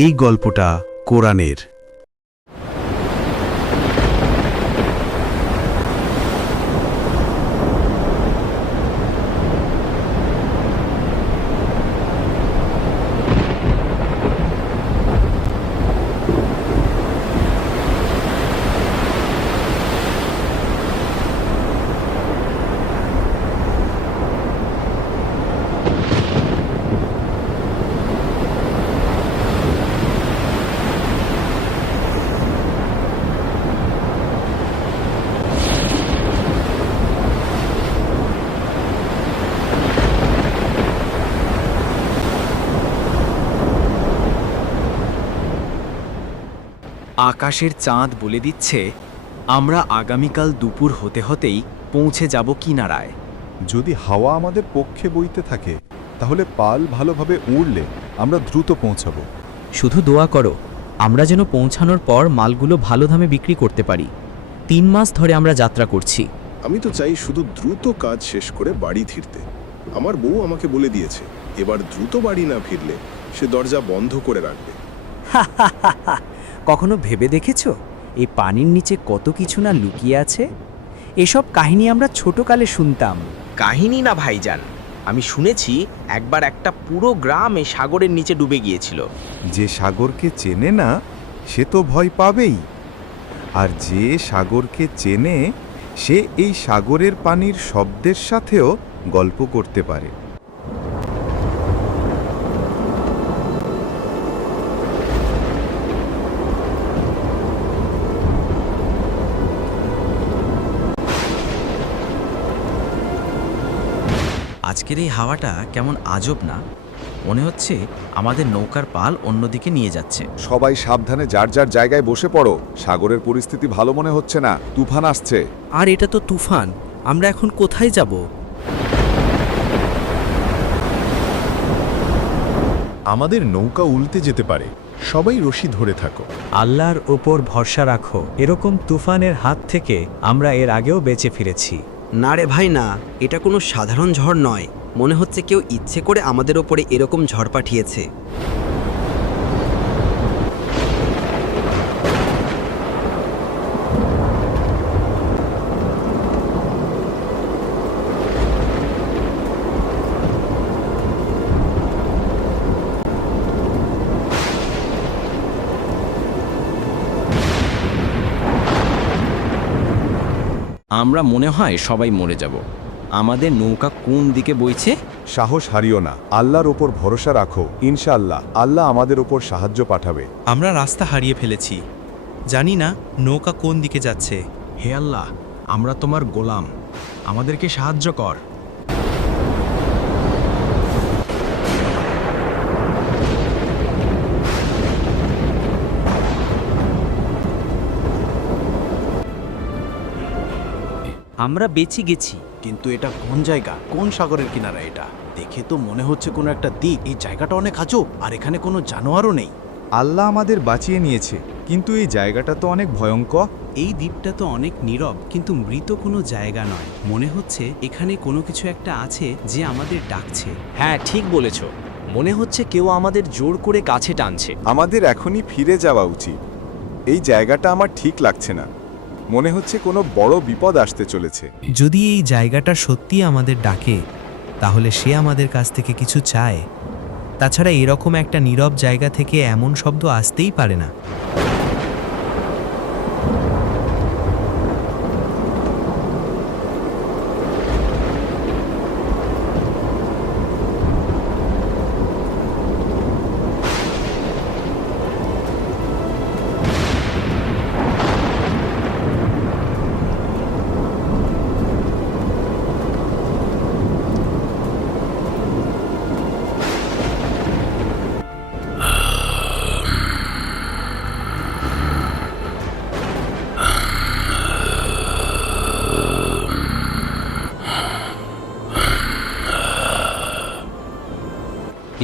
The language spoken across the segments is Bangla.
এই গল্পটা কোরআনের। আকাশের চাঁদ বলে দিচ্ছে আমরা আগামীকাল দুপুর হতে হতেই পৌঁছে যাব কিনারায়। যদি হাওয়া আমাদের পক্ষে বইতে থাকে তাহলে পাল ভালোভাবে উড়লে আমরা দ্রুত পৌঁছাবো। শুধু দোয়া করো আমরা যেন পৌঁছানোর পর মালগুলো ভালো দামে বিক্রি করতে পারি। 3 মাস ধরে আমরা যাত্রা করছি। আমি তো চাই শুধু দ্রুত কাজ শেষ করে বাড়ি ফিরতে। আমার বউ আমাকে বলে দিয়েছে এবার দ্রুত বাড়ি না ফিরলে সে দরজা বন্ধ করে রাখবে। কখনো ভেবে দেখেছো এই পানির নিচে কত কিছু না লুকিয়ে আছে? এসব কাহিনী আমরা ছোটকালে শুনতাম। কাহিনী না ভাইজান, আমি শুনেছি একবার একটা পুরো গ্রাম এই সাগরের নিচে ডুবে গিয়েছিল। যে সাগরকে চেনে না সে তো ভয় পাবেই, আর যে সাগরকে চেনে সে এই সাগরের পানির শব্দের সাথেও গল্প করতে পারে। আজকের এই হাওয়াটা কেমন আজব না? মনে হচ্ছে আমাদের নৌকার পাল অন্যদিকে নিয়ে যাচ্ছে। সবাই সাবধানে যার যার জায়গায় বসে পড়ো, সাগরের পরিস্থিতি ভালো মনে হচ্ছে না, তুফান আসছে। আর এটা তো তুফান, আমরা এখন কোথায় যাব? আমাদের নৌকা উল্টে যেতে পারে, সবাই রশি ধরে থাকো। আল্লাহর ওপর ভরসা রাখো। এরকম তুফানের হাত থেকে আমরা এর আগেও বেঁচে ফিরেছি। না রে ভাই না, এটা কোনো সাধারণ ঝড় নয়। মনে হচ্ছে কেউ ইচ্ছে করে আমাদের ওপরে এরকম ঝড় পাঠিয়েছে। আমরা মনে হয় সবাই মরে যাব। আমাদের নৌকা কোন দিকে বইছে? সাহস হারিও না, আল্লাহর ওপর ভরসা রাখো, ইনশাআল্লাহ আল্লাহ আমাদের ওপর সাহায্য পাঠাবে। আমরা রাস্তা হারিয়ে ফেলেছি, জানি না নৌকা কোন দিকে যাচ্ছে। হে আল্লাহ, আমরা তোমার গোলাম, আমাদেরকে সাহায্য কর। আমরা বেঁচে গেছি। কিন্তু এটা কোন জায়গা, কোন সাগরের কিনারা? এটা দেখে তো মনে হচ্ছে কোনো একটা দ্বীপ। এই জায়গাটা অনেক আজব, আর এখানে কোনো জানোয়ারও নেই। আল্লাহ আমাদের বাঁচিয়ে নিয়েছে, কিন্তু এই জায়গাটা তো অনেক ভয়ঙ্কর। এই দ্বীপটা তো অনেক নীরব, কিন্তু মৃত কোনো জায়গা নয়। মনে হচ্ছে এখানে কোনো কিছু একটা আছে যে আমাদের ডাকছে। হ্যাঁ, ঠিক বলেছ, মনে হচ্ছে কেউ আমাদের জোর করে কাছে টানছে। আমাদের এখনই ফিরে যাওয়া উচিত। এই জায়গাটা আমার ঠিক লাগছে না, মনে হচ্ছে কোনো বড় বিপদ আসতে চলেছে। যদি এই জায়গাটা সত্যি আমাদের ডাকে, তাহলে সে আমাদের কাছ থেকে কিছু চায়। তাছাড়া এরকম একটা নীরব জায়গা থেকে এমন শব্দ আসতেই পারে না।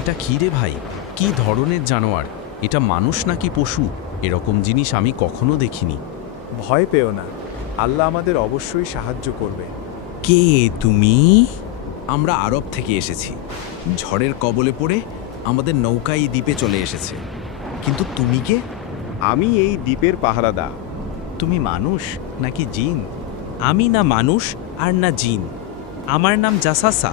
এটা কি রে ভাই? কি ধরনের জানোয়ার? এটা মানুষ নাকি পশু? এরকম জিনিস আমি কখনো দেখিনি। ভয় পেও না, আল্লাহ আমাদের অবশ্যই সাহায্য করবে। কে তুমি? আমরা আরব থেকে এসেছি। ঝড়ের কবলে পড়ে আমাদের নৌকা এই দ্বীপে চলে এসেছে। কিন্তু তুমি কে? আমি এই দ্বীপের পাহারাদা। তুমি মানুষ নাকি জিন? আমি না মানুষ আর না জিন। আমার নাম জাসাসা।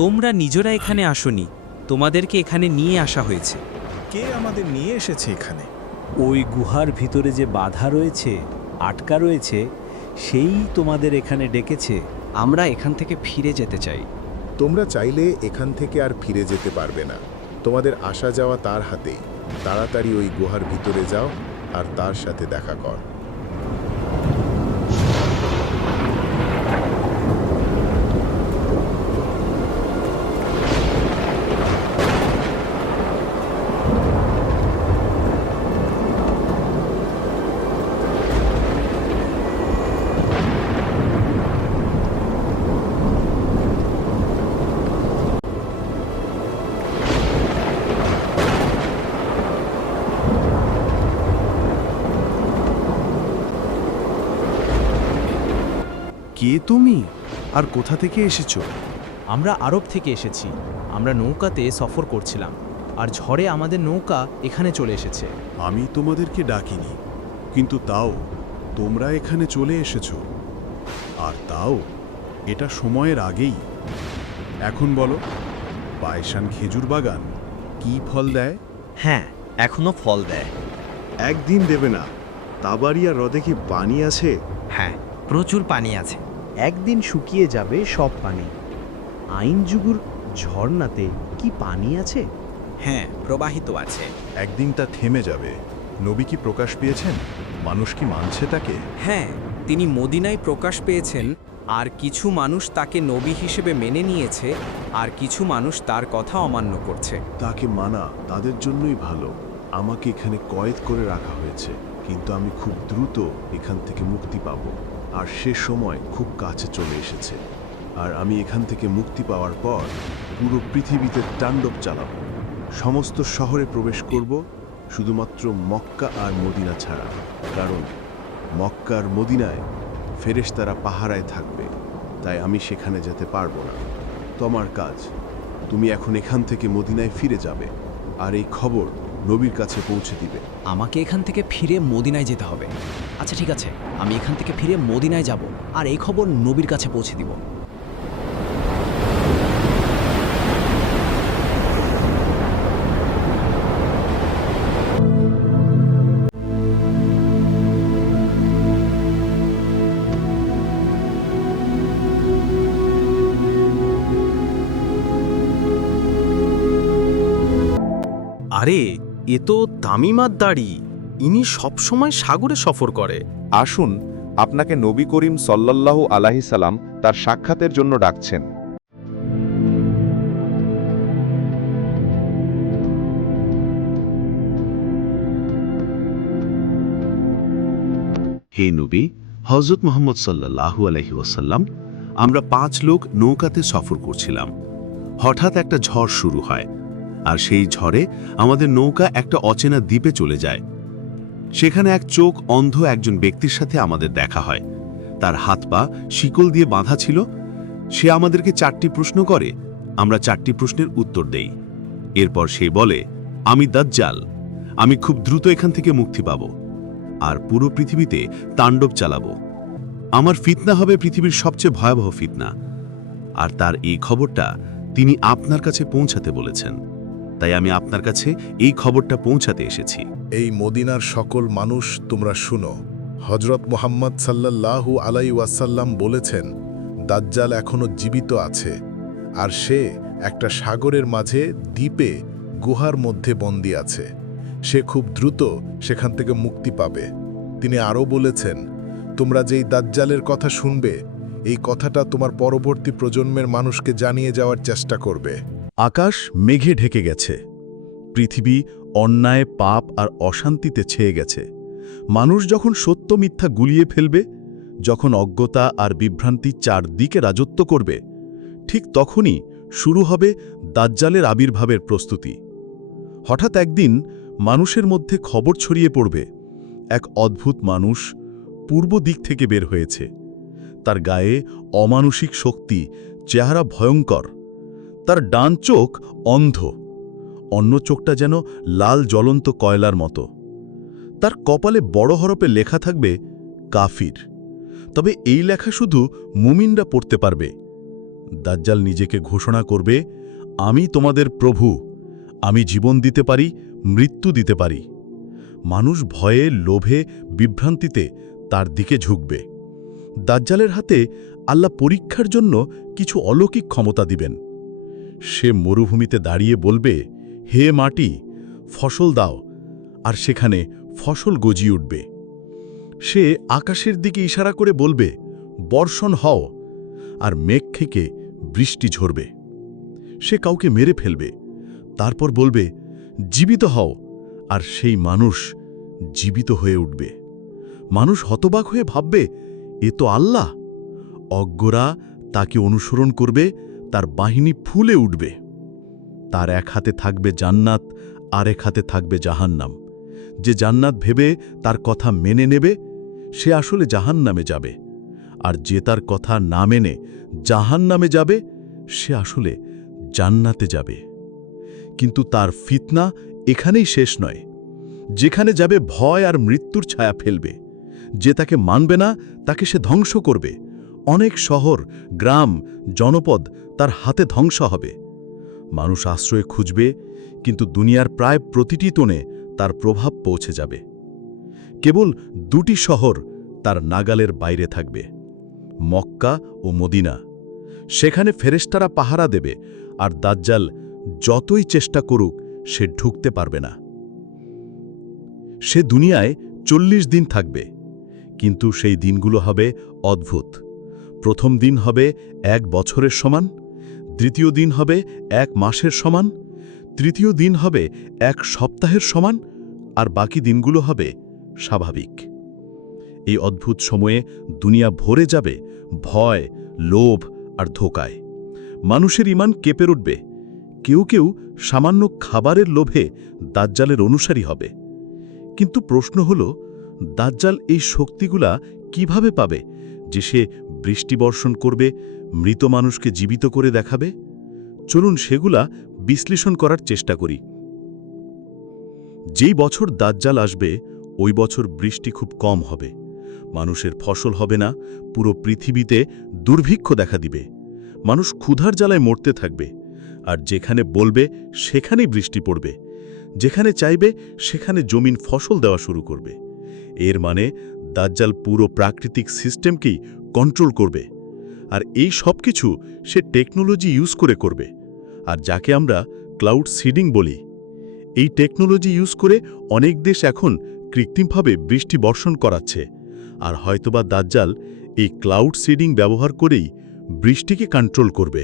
তোমরা নিজেরা এখানে আসোনি, তোমাদেরকে এখানে নিয়ে আসা হয়েছে। কে আমাদের নিয়ে এসেছে এখানে? ওই গুহার ভিতরে যে বাধা রয়েছে, আটকা রয়েছে, সেই তোমাদের এখানে ডেকেছে। আমরা এখান থেকে ফিরে যেতে চাই। তোমরা চাইলে এখান থেকে আর ফিরে যেতে পারবে না। তোমাদের আসা যাওয়া তার হাতেই। তাড়াতাড়ি ওই গুহার ভিতরে যাও আর তার সাথে দেখা কর। কে তুমি আর কোথা থেকে এসেছো? আমরা আরব থেকে এসেছি। আমরা নৌকাতে সফর করছিলাম আর ঝড়ে আমাদের নৌকা এখানে চলে এসেছে। আমি তোমাদেরকে ডাকিনি, কিন্তু তাও তোমরা এখানে চলে এসেছো। আর তাও এটা সময়ের আগেই। এখন বলো, পায়সান খেজুর বাগান কি ফল দেয়? হ্যাঁ, এখনো ফল দেয়। একদিন দেবে না। তাবারিয়া হ্রদে কি পানি আছে? হ্যাঁ, প্রচুর পানি আছে। একদিন শুকিয়ে যাবে সব পানি। আইনজুগুর ঝর্ণাতে কি পানি আছে? হ্যাঁ, প্রবাহিত আছে। একদিন তা থেমে যাবে। নবী কি প্রকাশ পেয়েছেন? মানুষ কি মানছে তাকে? হ্যাঁ, তিনি মদিনায় প্রকাশ পেয়েছেন, আর কিছু মানুষ তাকে নবী হিসেবে মেনে নিয়েছে, আর কিছু মানুষ তার কথা অমান্য করছে। তাকে মানা তাদের জন্যই ভালো। আমাকে এখানে কয়েদ করে রাখা হয়েছে, কিন্তু আমি খুব দ্রুত এখান থেকে মুক্তি পাব। আর সে সময় খুব কাছে চলে এসেছে। আর আমি এখান থেকে মুক্তি পাওয়ার পর পুরো পৃথিবীতে তাণ্ডব চালাব। সমস্ত শহরে প্রবেশ করব, শুধুমাত্র মক্কা আর মদিনা ছাড়া। কারণ মক্কা আর মদিনায় ফেরেশতারা পাহারায় থাকবে, তাই আমি সেখানে যেতে পারবো না। তোমার কাজ, তুমি এখন এখান থেকে মদিনায় ফিরে যাবে আর এই খবর নবীর কাছে পৌঁছে দিবে। আমাকে এখান থেকে ফিরে মদিনায় যেতে হবে। আচ্ছা ঠিক আছে, আমি এখান থেকে ফিরে মদিনায় যাব আর এই খবর নবীর কাছে পৌঁছে দিব। আরে, এ তো তামিমার দাড়ি। ইনি সবসময় সাগরে সফর করে। আসুন, আপনাকে নবী করিম সাল্লাল্লাহু আলাইহি সাল্লাম তার সাক্ষাতের জন্য ডাকছেন। হে নবী হযরত মুহাম্মদ সাল্লাল্লাহু আলাইহি ওয়াসাল্লাম, আমরা 5 লোক নৌকাতে সফর করছিলাম। হঠাৎ একটা ঝড় শুরু হয়, আর সেই ঝড়ে আমাদের নৌকা একটা অচেনা দ্বীপে চলে যায়। সেখানে এক চোখ অন্ধ একজন ব্যক্তির সাথে আমাদের দেখা হয়। তার হাত পা শিকল দিয়ে বাঁধা ছিল। সে আমাদেরকে 4টি প্রশ্ন করে। আমরা 4টি প্রশ্নের উত্তর দেই। এরপর সে বলে, আমি দাজ্জাল। আমি খুব দ্রুত এখান থেকে মুক্তি পাব আর পুরো পৃথিবীতে তাণ্ডব চালাবো। আমার ফিতনা হবে পৃথিবীর সবচেয়ে ভয়াবহ ফিতনা। আর তার এই খবরটা তিনি আপনার কাছে পৌঁছাতে বলেছেন, তাই আমি আপনার কাছে এই খবরটা পৌঁছাতে এসেছি। এই মদিনার সকল মানুষ, তোমরা শুনো। হযরত মুহাম্মদ সাল্লাল্লাহু আলাইহি ওয়াসাল্লাম বলেছেন, দাজ্জাল এখনো জীবিত আছে, আর সে একটা সাগরের মাঝে দ্বীপে গুহার মধ্যে বন্দী আছে। সে খুব দ্রুত সেখান থেকে মুক্তি পাবে। তিনি আরও বলেছেন, তোমরা যেই দাজ্জালের কথা শুনবে, এই কথাটা তোমার পরবর্তী প্রজন্মের মানুষকে জানিয়ে যাওয়ার চেষ্টা করবে। আকাশ মেঘে ঢেকে গেছে। পৃথিবী অন্যায়, পাপ আর অশান্তিতে ছেয়ে গেছে। মানুষ যখন সত্য মিথ্যা গুলিয়ে ফেলবে, যখন অজ্ঞতা আর বিভ্রান্তি চারদিকে রাজত্ব করবে, ঠিক তখনই শুরু হবে দাজ্জালের আবির্ভাবের প্রস্তুতি। হঠাৎ একদিন মানুষের মধ্যে খবর ছড়িয়ে পড়বে, এক অদ্ভুত মানুষ পূর্ব দিক থেকে বের হয়েছে। তার গায়ে অমানুষিক শক্তি, চেহারা ভয়ঙ্কর। তার ডান চোখ অন্ধ, অন্য চোখটা যেন লাল জ্বলন্ত কয়লার মতো। তার কপালে বড় হরফে লেখা থাকবে কাফির। তবে এই লেখা শুধু মুমিনরা পড়তে পারবে। দাজ্জাল নিজেকে ঘোষণা করবে, আমি তোমাদের প্রভু, আমি জীবন দিতে পারি, মৃত্যু দিতে পারি। মানুষ ভয়ে, লোভে, বিভ্রান্তিতে তার দিকে ঝুঁকবে। দাজ্জালের হাতে আল্লাহ পরীক্ষার জন্য কিছু অলৌকিক ক্ষমতা দিবেন। সে মরুভূমিতে দাঁড়িয়ে বলবে, হে মাটি, ফসল দাও, আর সেখানে ফসল গজিয়ে উঠবে। সে আকাশের দিকে ইশারা করে বলবে, বর্ষণ হও, আর মেঘ থেকে বৃষ্টি ঝরবে। সে কাউকে মেরে ফেলবে, তারপর বলবে, জীবিত হও, আর সেই মানুষ জীবিত হয়ে উঠবে। মানুষ হতবাক হয়ে ভাববে, এ তো আল্লাহ। অজ্ঞরা তাকে অনুসরণ করবে, তার বাহিনী ফুলে উঠবে। তার এক হাতে থাকবে জান্নাত, আর এক হাতে থাকবে জাহান্নাম। যে জান্নাত ভেবে তার কথা মেনে নেবে, সে আসলে জাহান্নামে যাবে, আর যে তার কথা না মেনে জাহান্নামে যাবে, সে আসলে জান্নাতে যাবে। কিন্তু তার ফিতনা এখানেই শেষ নয়। যেখানে যাবে ভয় আর মৃত্যুর ছায়া ফেলবে। যে তাকে মানবে না, তাকে সে ধ্বংস করবে। অনেক শহর, গ্রাম, জনপদ তার হাতে ধ্বংস হবে। মানুষ আশ্রয় খুঁজবে, কিন্তু দুনিয়ার প্রায় প্রতিটি কোণে তার প্রভাব পৌঁছে যাবে। কেবল দুটি শহর তার নাগালের বাইরে থাকবে, মক্কা ও মদিনা। সেখানে ফেরেশতারা পাহারা দেবে, আর দাজ্জাল যতই চেষ্টা করুক সে ঢুকতে পারবে না। সে দুনিয়ায় 40 দিন থাকবে, কিন্তু সেই দিনগুলো হবে অদ্ভুত। প্রথম দিন হবে 1 বছরের সমান, দ্বিতীয় দিন হবে 1 মাসের সমান, তৃতীয় দিন হবে 1 সপ্তাহের সমান, আর বাকি দিনগুলো হবে স্বাভাবিক। এই অদ্ভুত সময়ে দুনিয়া ভরে যাবে ভয়, লোভ আর ধোঁকায়। মানুষের ঈমান কেঁপে উঠবে। কেউ কেউ সামান্য খাবারের লোভে দাজ্জালের অনুসারী হবে। কিন্তু প্রশ্ন হল, দাজ্জাল এই শক্তিগুলা কিভাবে পাবে যে সে বৃষ্টি বর্ষণ করবে, মৃত মানুষকে জীবিত করে দেখাবে? চলুন সেগুলা বিশ্লেষণ করার চেষ্টা করি। যেই বছর দাজ্জাল আসবে, ওই বছর বৃষ্টি খুব কম হবে। মানুষের ফসল হবে না, পুরো পৃথিবীতে দুর্ভিক্ষ দেখা দিবে। মানুষ ক্ষুধার জ্বালায় মরতে থাকবে, আর যেখানে বলবে সেখানেই বৃষ্টি পড়বে। যেখানে চাইবে সেখানে জমিন ফসল দেওয়া শুরু করবে। এর মানে দাজ্জাল পুরো প্রাকৃতিক সিস্টেমকেই কন্ট্রোল করবে। আর এই সব কিছু সে টেকনোলজি ইউজ করে করবে, আর যাকে আমরা ক্লাউড সিডিং বলি। এই টেকনোলজি ইউজ করে অনেক দেশ এখন কৃত্রিমভাবে বৃষ্টি বর্ষণ করাচ্ছে, আর হয়তোবা দাজ্জাল এই ক্লাউড সিডিং ব্যবহার করেই বৃষ্টিকে কন্ট্রোল করবে।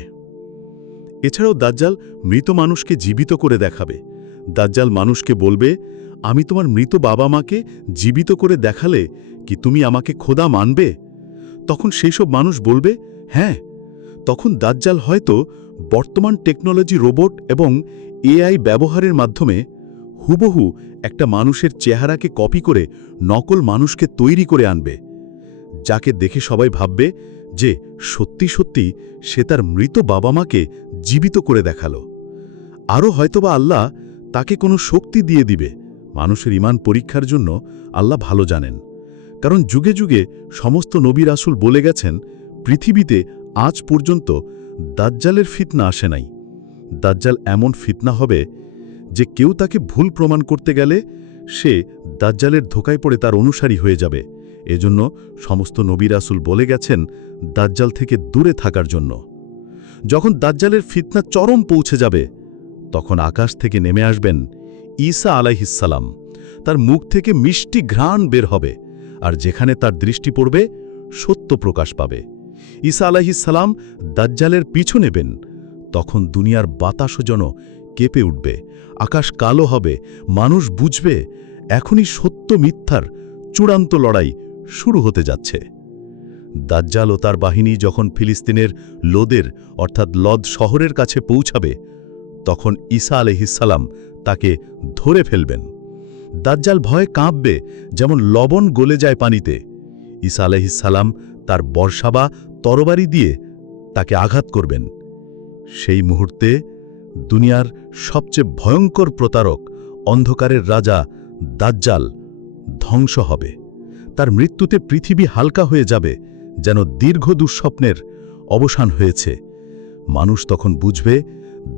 এছাড়াও দাজ্জাল মৃত মানুষকে জীবিত করে দেখাবে। দাজ্জাল মানুষকে বলবে, আমি তোমার মৃত বাবা মাকে জীবিত করে দেখালে কি তুমি আমাকে খোদা মানবে? তখন সেই সব মানুষ বলবে, হ্যাঁ। তখন দাজ্জাল হয়তো বর্তমান টেকনোলজি, রোবট এবং এআই ব্যবহারের মাধ্যমে হুবহু একটা মানুষের চেহারাকে কপি করে নকল মানুষকে তৈরি করে আনবে, যাকে দেখে সবাই ভাববে যে সত্যি সত্যি সে তার মৃত বাবা মাকে জীবিত করে দেখালো। আরও হয়তোবা আল্লাহ তাকে কোনো শক্তি দিয়ে দিবে। মানুষের ঈমান পরীক্ষার জন্য আল্লাহ ভালো জানেন, কারণ যুগে যুগে সমস্ত নবী রাসূল বলে গেছেন, পৃথিবীতে আজ পর্যন্ত দাজ্জালের ফিতনা আসে নাই। দাজ্জাল এমন ফিতনা হবে যে কেউ তাকে ভুল প্রমাণ করতে গেলে সে দাজ্জালের ধোঁকায় পড়ে তার অনুসারী হয়ে যাবে। এজন্য সমস্ত নবী রাসূল বলে গেছেন দাজ্জাল থেকে দূরে থাকার জন্য। যখন দাজ্জালের ফিতনা চরম পৌঁছে যাবে, তখন আকাশ থেকে নেমে আসবেন ঈসা আলাইহিসসালাম। তার মুখ থেকে মিষ্টি ঘ্রাণ বের হবে, আর যেখানে তার দৃষ্টি পড়বে সত্য প্রকাশ পাবে। ঈসা আলাইহিসসালাম দাজ্জালের পিছু নেবেন। তখন দুনিয়ার বাতাসও যেন কেঁপে উঠবে, আকাশ কালো হবে। মানুষ বুঝবে এখনই সত্য মিথ্যার চূড়ান্ত লড়াই শুরু হতে যাচ্ছে। দাজ্জাল ও তার বাহিনী যখন ফিলিস্তিনের লোদের অর্থাৎ লদ শহরের কাছে পৌঁছাবে, তখন ঈসা আলাইহিসসালাম তাকে ধরে ফেলবেন। দাজ্জাল ভয়ে কাঁপবে, যেমন লবণ গলে যায় পানিতে। ঈসা আলাইহিসসালাম তার বর্ষা বা তরবারি দিয়ে তাকে আঘাত করবেন। সেই মুহূর্তে দুনিয়ার সবচেয়ে ভয়ঙ্কর প্রতারক অন্ধকারের রাজা দাজ্জাল ধ্বংস হবে। তার মৃত্যুতে পৃথিবী হালকা হয়ে যাবে, যেন দীর্ঘ দুঃস্বপ্নের অবসান হয়েছে। মানুষ তখন বুঝবে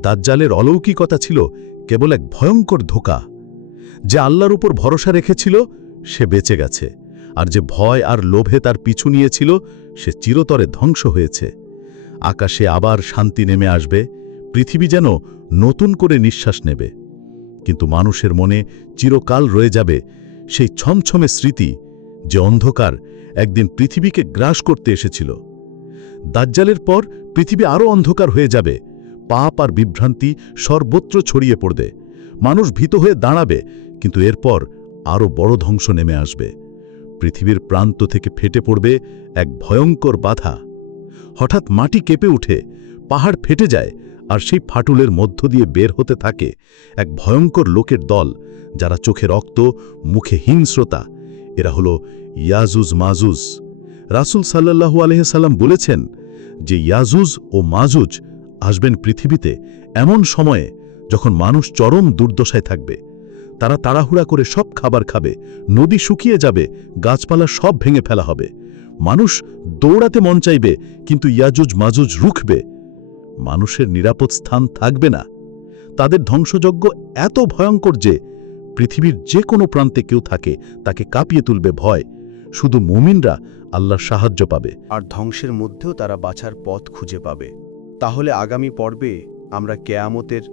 দাজ্জালের অলৌকিকতা ছিল কেবল এক ভয়ঙ্কর ধোঁকা। যে আল্লাহর উপর ভরসা রেখেছিল সে বেঁচে গেছে, আর যে ভয় আর লোভে তার পিছু নিয়েছিল সে চিরতরে ধ্বংস হয়েছে। আকাশে আবার শান্তি নেমে আসবে, পৃথিবী যেন নতুন করে নিঃশ্বাস নেবে। কিন্তু মানুষের মনে চিরকাল রয়ে যাবে সেই ছমছমে স্মৃতি যে অন্ধকার একদিন পৃথিবীকে গ্রাস করতে এসেছিল। দাজ্জালের পর পৃথিবী আরও অন্ধকার হয়ে যাবে, পাপ আর বিভ্রান্তি সর্বত্র ছড়িয়ে পড়বে। মানুষ ভীত হয়ে দাঁড়াবে, কিন্তু এরপর আরও বড় ধ্বংস নেমে আসবে। পৃথিবীর প্রান্ত থেকে ফেটে পড়বে এক ভয়ঙ্কর বাধা। হঠাৎ মাটি কেঁপে উঠে, পাহাড় ফেটে যায়, আর সেই ফাটলের মধ্য দিয়ে বের হতে থাকে এক ভয়ঙ্কর লোকের দল, যারা চোখে রক্ত, মুখে হিংস্রতা। এরা হল ইয়াজুজ মাজুজ। রাসূল সাল্লাল্লাহু আলাইহি সাল্লাম বলেছেন যে ইয়াজুজ ও মাজুজ আসবেন পৃথিবীতে এমন সময়ে যখন মানুষ চরম দুর্দশায় থাকবে। তারা তাড়াহুড়া করে সব খাবার খাবে, নদী শুকিয়ে যাবে, গাছপালা সব ভেঙে ফেলা হবে। মানুষ দৌড়াতে মন চাইবে, কিন্তু ইয়াজুজ মাজুজ রুখবে। মানুষের নিরাপদ স্থান থাকবে না। তাদের ধ্বংসযজ্ঞ এত ভয়ঙ্কর যে পৃথিবীর যে কোনো প্রান্তে কেউ থাকে তাকে কাঁপিয়ে তুলবে ভয়। শুধু মুমিনরা আল্লাহর সাহায্য পাবে। আর ধ্বংসের মধ্যেও তারা বাঁচার পথ খুঁজে পাবে। তাহলে আগামী পর্বে আমরা কেয়ামতের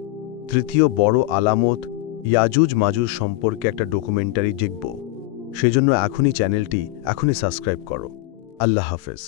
তৃতীয় বড় আলামত ইয়াজুজ মাজুজ সম্পর্কে একটা ডকুমেন্টারি দেখব। সেজন্য এখনই চ্যানেলটি সাবস্ক্রাইব করো। আল্লাহ হাফেজ।